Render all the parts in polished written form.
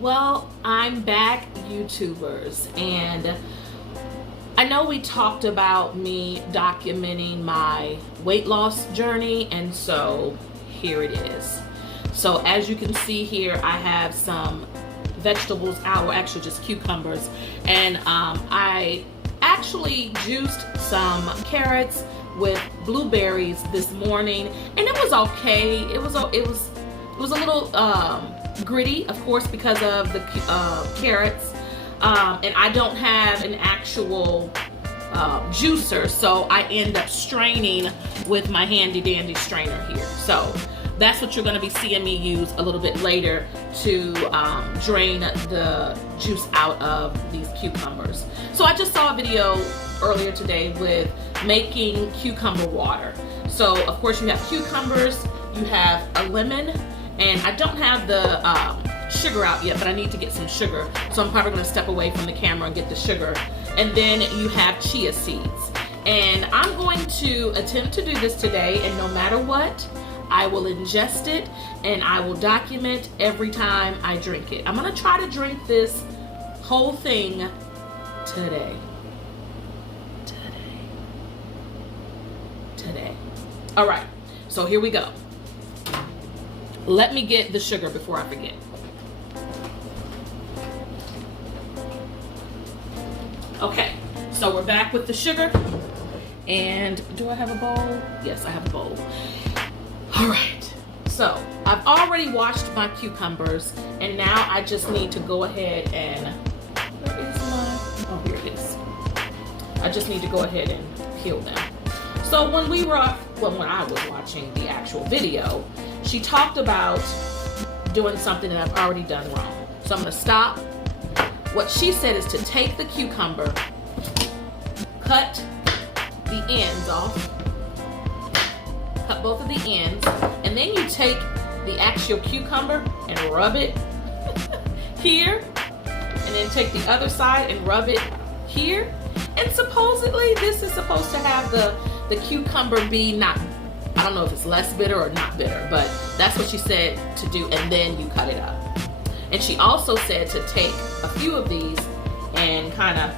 Well, I'm back, YouTubers, and I know we talked about me documenting my weight loss journey, and so here it is. So as you can see here, I have some vegetables out, or actually just cucumbers, and I actually juiced some carrots with blueberries this morning, and it was okay. It was a little gritty, of course, because of the carrots, and I don't have an actual juicer, so I end up straining with my handy dandy strainer here. So that's what you're going to be seeing me use a little bit later to drain the juice out of these cucumbers. So I just saw a video earlier today with making cucumber water. So of course you have cucumbers, you have a lemon, and I don't have the sugar out yet, but I need to get some sugar. So I'm probably gonna step away from the camera and get the sugar. And then you have chia seeds. And I'm going to attempt to do this today, and no matter what, I will ingest it and I will document every time I drink it. I'm gonna try to drink this whole thing today. All right, so here we go. Let me get the sugar before I forget. Okay, so we're back with the sugar. And do I have a bowl? Yes, I have a bowl. All right, so I've already washed my cucumbers, and now I just need to go ahead and, where is my, oh, here it is. I just need to go ahead and peel them. So when we were, when I was watching the actual video, she talked about doing something that I've already done wrong. So I'm gonna stop. What she said is to take the cucumber, cut the ends off, cut both of the ends, and then you take the actual cucumber and rub it here, and then take the other side and rub it here. And supposedly this is supposed to have the cucumber be not, I don't know if it's less bitter or not bitter, but that's what she said to do, and then you cut it up. And she also said to take a few of these and kind of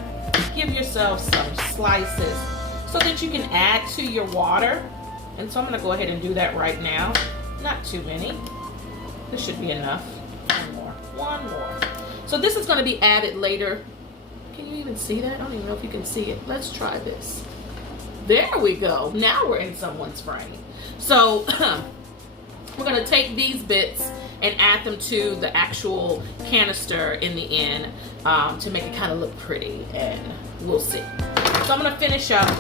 give yourself some slices so that you can add to your water. And so I'm gonna go ahead and do that right now. Not too many. This should be enough. One more. So this is gonna be added later. Can you even see that? I don't even know if you can see it. Let's try this. There we go. Now we're in someone's frame. So we're gonna take these bits and add them to the actual canister in the end to make it kind of look pretty, and we'll see. So I'm gonna finish up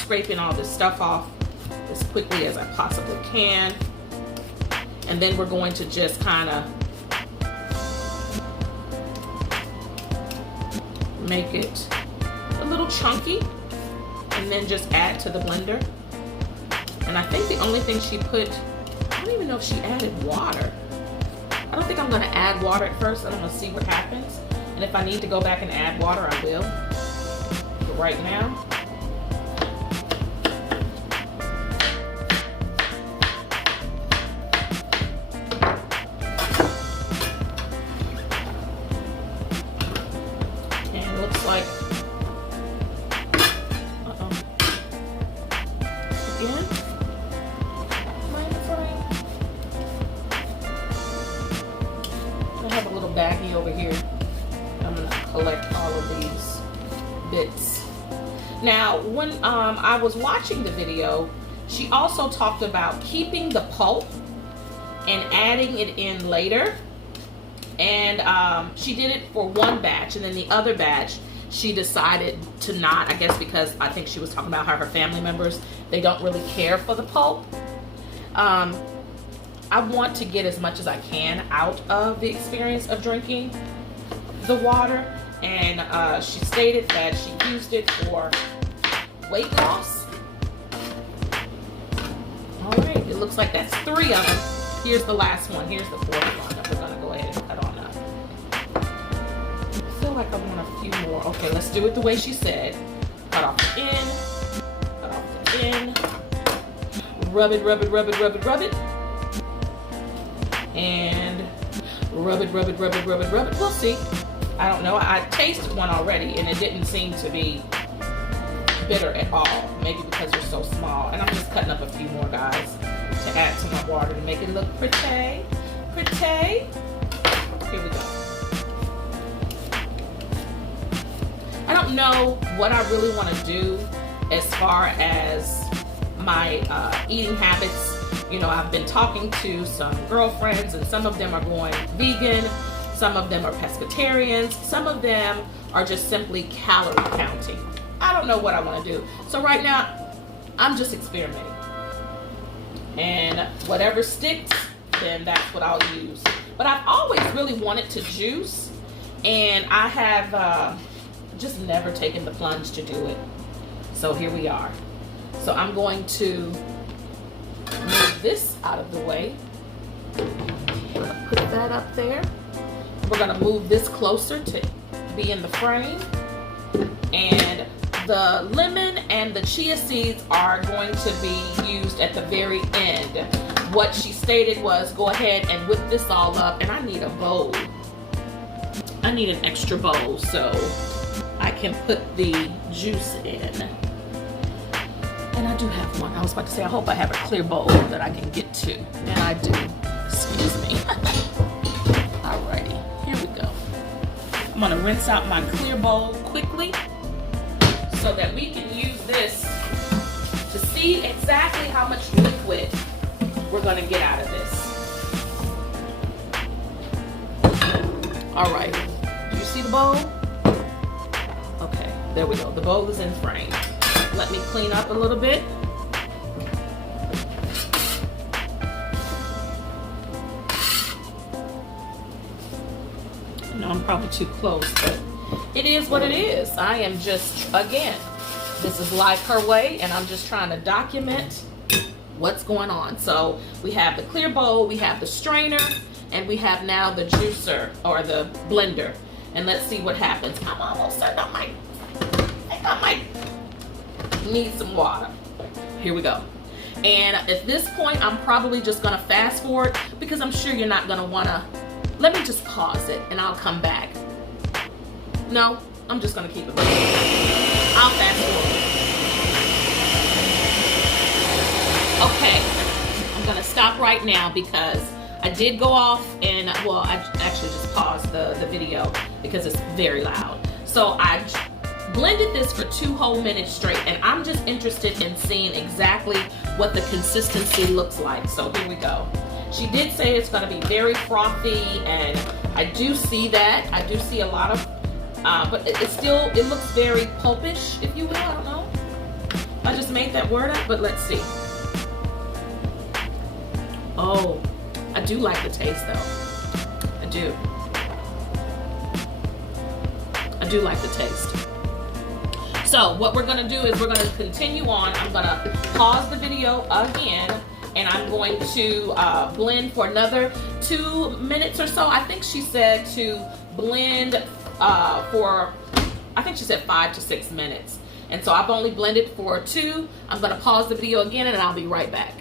scraping all this stuff off as quickly as I possibly can. And then we're going to just kind of make it a little chunky and then just add to the blender. And I think the only thing she put, I don't even know if she added water. I don't think I'm gonna add water at first. I'm gonna see what happens. And if I need to go back and add water, I will. But right now, and it looks like, again, I have a little baggie over here. I'm gonna collect all of these bits. Now, when I was watching the video, she also talked about keeping the pulp and adding it in later. And she did it for one batch, and then the other batch she decided to not, I guess because I think she was talking about how her family members, they don't really care for the pulp. I want to get as much as I can out of the experience of drinking the water, and she stated that she used it for weight loss. All right, it looks like that's 3 of them. Here's the last one. Here's the 4th one that we're gonna go ahead and cut on up. I feel like I want a few more. Okay, let's do it the way she said. Cut off the end, cut off the end, rub it, rub it, rub it, rub it, rub it, and rub it, rub it, rub it, rub it, rub it. We'll see. I don't know. I tasted one already and it didn't seem to be bitter at all. Maybe because they're so small. And I'm just cutting up a few more, guys, to add to my water to make it look pretty. Pretty. Here we go. I don't know what I really want to do as far as my eating habits. You know, I've been talking to some girlfriends and some of them are going vegan, some of them are pescatarians, some of them are just simply calorie counting. I don't know what I want to do. So right now, I'm just experimenting. And whatever sticks, then that's what I'll use. But I've always really wanted to juice, and I have just never taken the plunge to do it. So here we are. So I'm going to move this out of the way. Put that up there. We're gonna move this closer to be in the frame. And the lemon and the chia seeds are going to be used at the very end. What she stated was go ahead and whip this all up, and I need a bowl. I need an extra bowl so I can put the juice in. And I do have one. I was about to say, I hope I have a clear bowl that I can get to. And I do. Excuse me. Alrighty, here we go. I'm gonna rinse out my clear bowl quickly so that we can use this to see exactly how much liquid we're gonna get out of this. Alright, do you see the bowl? Okay, there we go. The bowl is in frame. Let me clean up a little bit. No, I'm probably too close, but it is what it is. I am just, again, this is like her way, and I'm just trying to document what's going on. So we have the clear bowl, we have the strainer, and we have now the juicer or the blender. And let's see what happens. I'm almost certain I might need some water. Here we go. And at this point, I'm probably just gonna fast forward because I'm sure you're not gonna wanna. Let me just pause it and I'll come back. No, I'm just gonna keep it moving. I'll fast forward. Okay, I'm gonna stop right now because I did go off and, well, I actually just paused the video because it's very loud. So I blended this for 2 whole minutes straight, and I'm just interested in seeing exactly what the consistency looks like. So here we go. She did say it's going to be very frothy, and I do see that. I do see a lot of, but it looks very pulpish, if you will. I don't know. I just made that word up, but let's see. Oh, I do like the taste though. I do. I do like the taste. So what we're gonna do is we're gonna continue on. I'm gonna pause the video again, and I'm going to blend for another 2 minutes or so. I think she said to blend for, I think she said 5 to 6 minutes. And so I've only blended for 2. I'm gonna pause the video again and I'll be right back.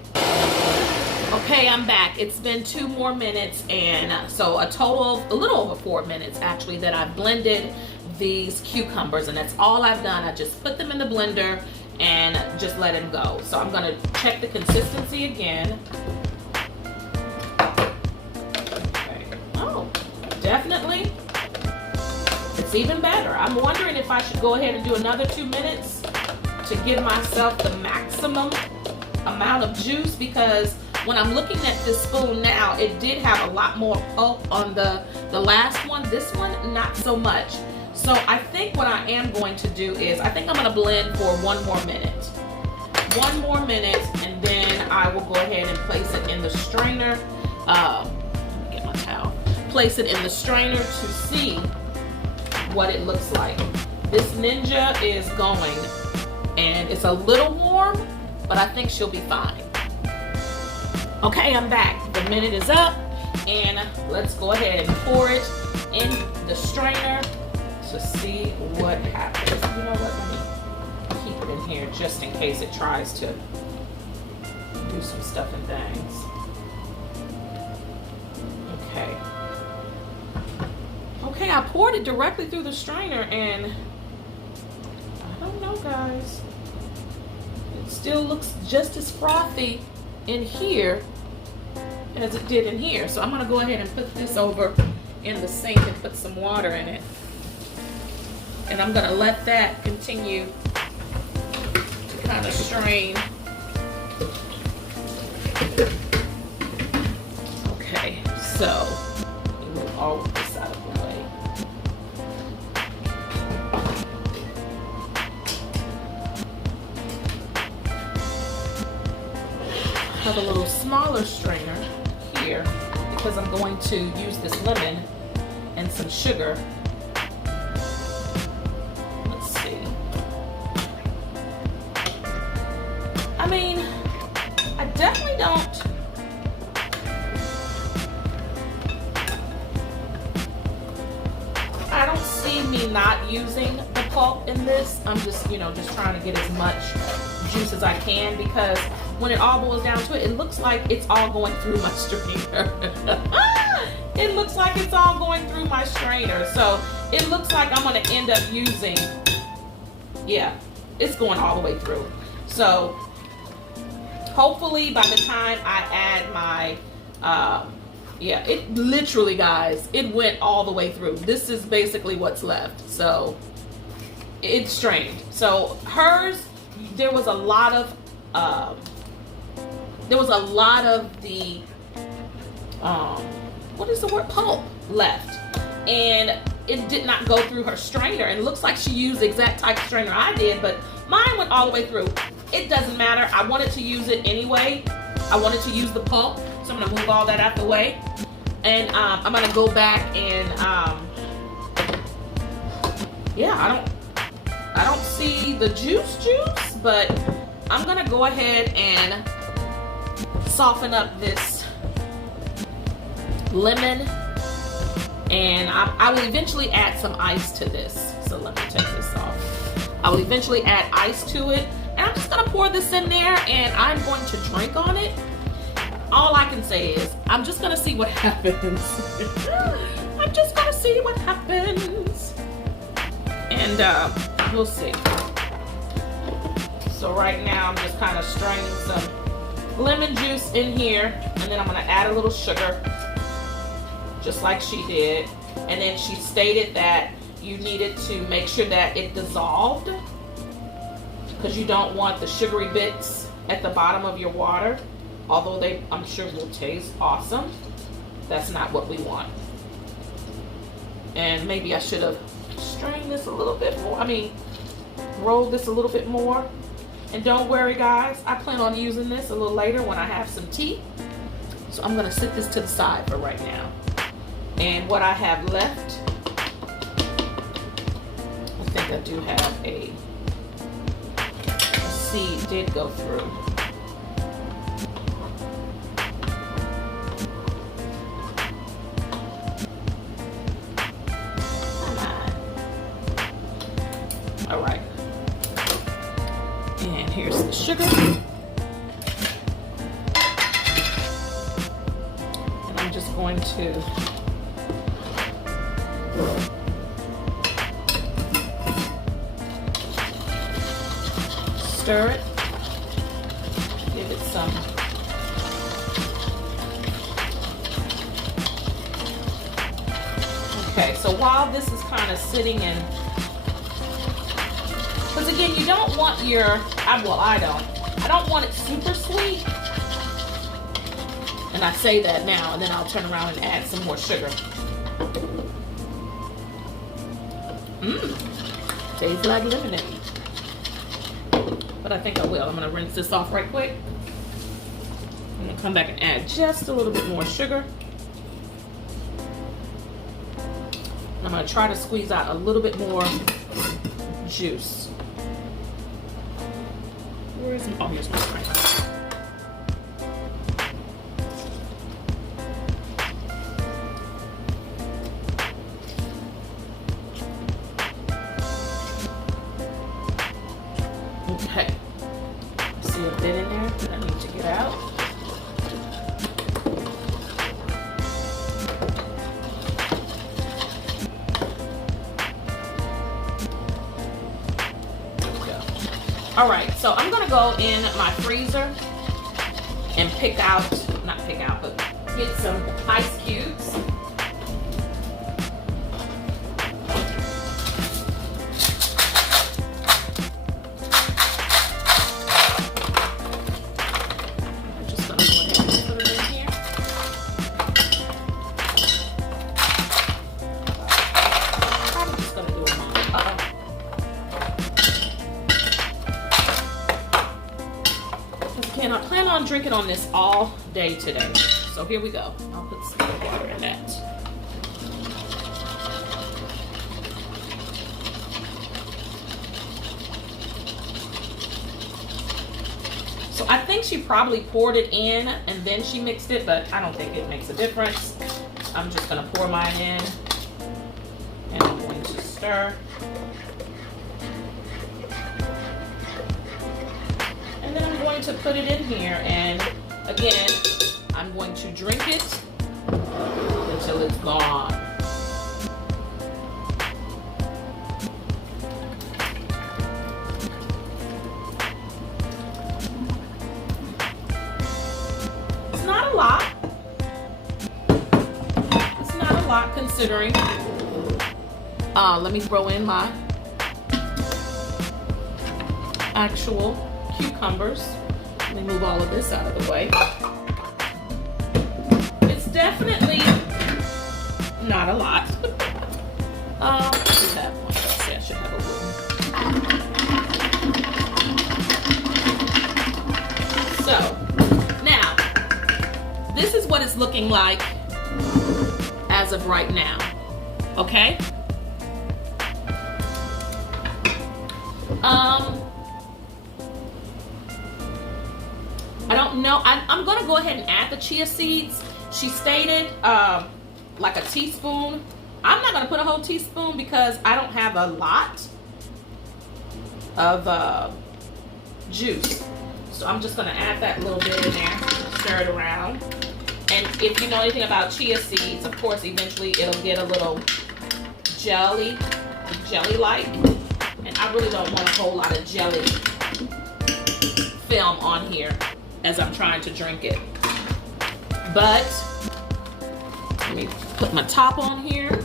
Okay, I'm back. It's been 2 more minutes, and so a total of a little over 4 minutes actually that I've blended these cucumbers, and that's all I've done. I just put them in the blender and just let them go. So I'm gonna check the consistency again. Okay. Oh, definitely. It's even better. I'm wondering if I should go ahead and do another 2 minutes to give myself the maximum amount of juice, because when I'm looking at this spoon now, it did have a lot more pulp on the last one. This one, not so much. So I think what I am going to do is, I think I'm gonna blend for 1 more minute. 1 more minute, and then I will go ahead and place it in the strainer. Let me get my towel. Place it in the strainer to see what it looks like. This Ninja is going, and it's a little warm, but I think she'll be fine. Okay, I'm back. The minute is up, and let's go ahead and pour it in the strainer to see what happens. You know what, let me keep it in here just in case it tries to do some stuff and things. Okay, yeah, I poured it directly through the strainer, and I don't know, guys. It still looks just as frothy in here as it did in here. So I'm gonna go ahead and put this over in the sink and put some water in it. And I'm gonna let that continue to kind of strain. Okay, so move all of this out of the way. I have a little smaller strainer here because I'm going to use this lemon and some sugar. Let's see. I mean, I definitely don't. I don't see me not using the pulp in this. I'm just, you know, just trying to get as much juice as I can, because when it all boils down to it, it looks like it's all going through my strainer. It looks like it's all going through my strainer. So it looks like I'm gonna end up using, yeah, it's going all the way through. So hopefully by the time I add my, yeah, it literally, guys, it went all the way through. This is basically what's left. So it's strained. So hers, there was a lot of the what is the word, pulp left, and it did not go through her strainer. And it looks like she used the exact type of strainer I did, but mine went all the way through. It doesn't matter. I wanted to use it anyway. I wanted to use the pulp, so I'm gonna move all that out the way, and I'm gonna go back and yeah, I don't see the juice, but I'm gonna go ahead and soften up this lemon, and I will eventually add some ice to this. So let me take this off. I will eventually add ice to it, and I'm just gonna pour this in there, and I'm going to drink on it. All I can say is I'm just gonna see what happens. I'm just gonna see what happens, and we'll see. So right now I'm just kind of straining some lemon juice in here, and then I'm gonna add a little sugar, just like she did. And then she stated that you needed to make sure that it dissolved, because you don't want the sugary bits at the bottom of your water, although they, I'm sure, will taste awesome. That's not what we want. And maybe I should have strained this a little bit more. I mean, rolled this a little bit more. And don't worry, guys, I plan on using this a little later when I have some tea. So I'm gonna sit this to the side for right now. And what I have left, I think I do have a seed did go through. Come on. All right. And here's the sugar. And I'm just going to stir it. Give it some okay, so while this is kind of sitting in, because again, you don't want your, well, I don't want it super sweet. And I say that now, and then I'll turn around and add some more sugar. Tastes like lemonade. But I think I will. I'm gonna rinse this off right quick. I'm gonna come back and add just a little bit more sugar. I'm gonna try to squeeze out a little bit more juice. Where is it? Oh, here's my strainer. Okay. See a bit in there that I need to get out. All right, so I'm gonna go in my freezer and but get some ice cubes. Again, I plan on drinking on this all day today. So here we go. I'll put some water in that. So I think she probably poured it in and then she mixed it, but I don't think it makes a difference. I'm just gonna pour mine in and I'm going to stir. And then I'm going to put it in here, and again, I'm going to drink it until it's gone. It's not a lot. It's not a lot considering. Let me throw in my actual cucumbers. Let me move all of this out of the way. It's definitely not a lot. I should have one. Let's see, I should have a little. So now, this is what it's looking like as of right now. Okay. I don't know. I'm going to go ahead and add the chia seeds. She stated like a teaspoon. I'm not going to put a whole teaspoon because I don't have a lot of juice. So I'm just going to add that little bit in there, stir it around. And if you know anything about chia seeds, of course, eventually it'll get a little jelly-like. And I really don't want a whole lot of jelly film on here as I'm trying to drink it. But let me put my top on here.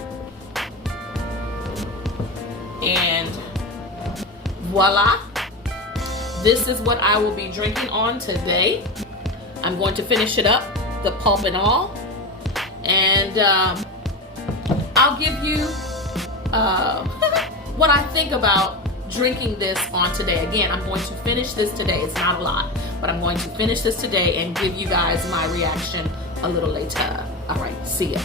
And voila. This is what I will be drinking on today. I'm going to finish it up, the pulp and all. And I'll give you what I think about drinking this on today. Again, I'm going to finish this today. It's not a lot, but I'm going to finish this today and give you guys my reaction a little later. All right, see ya.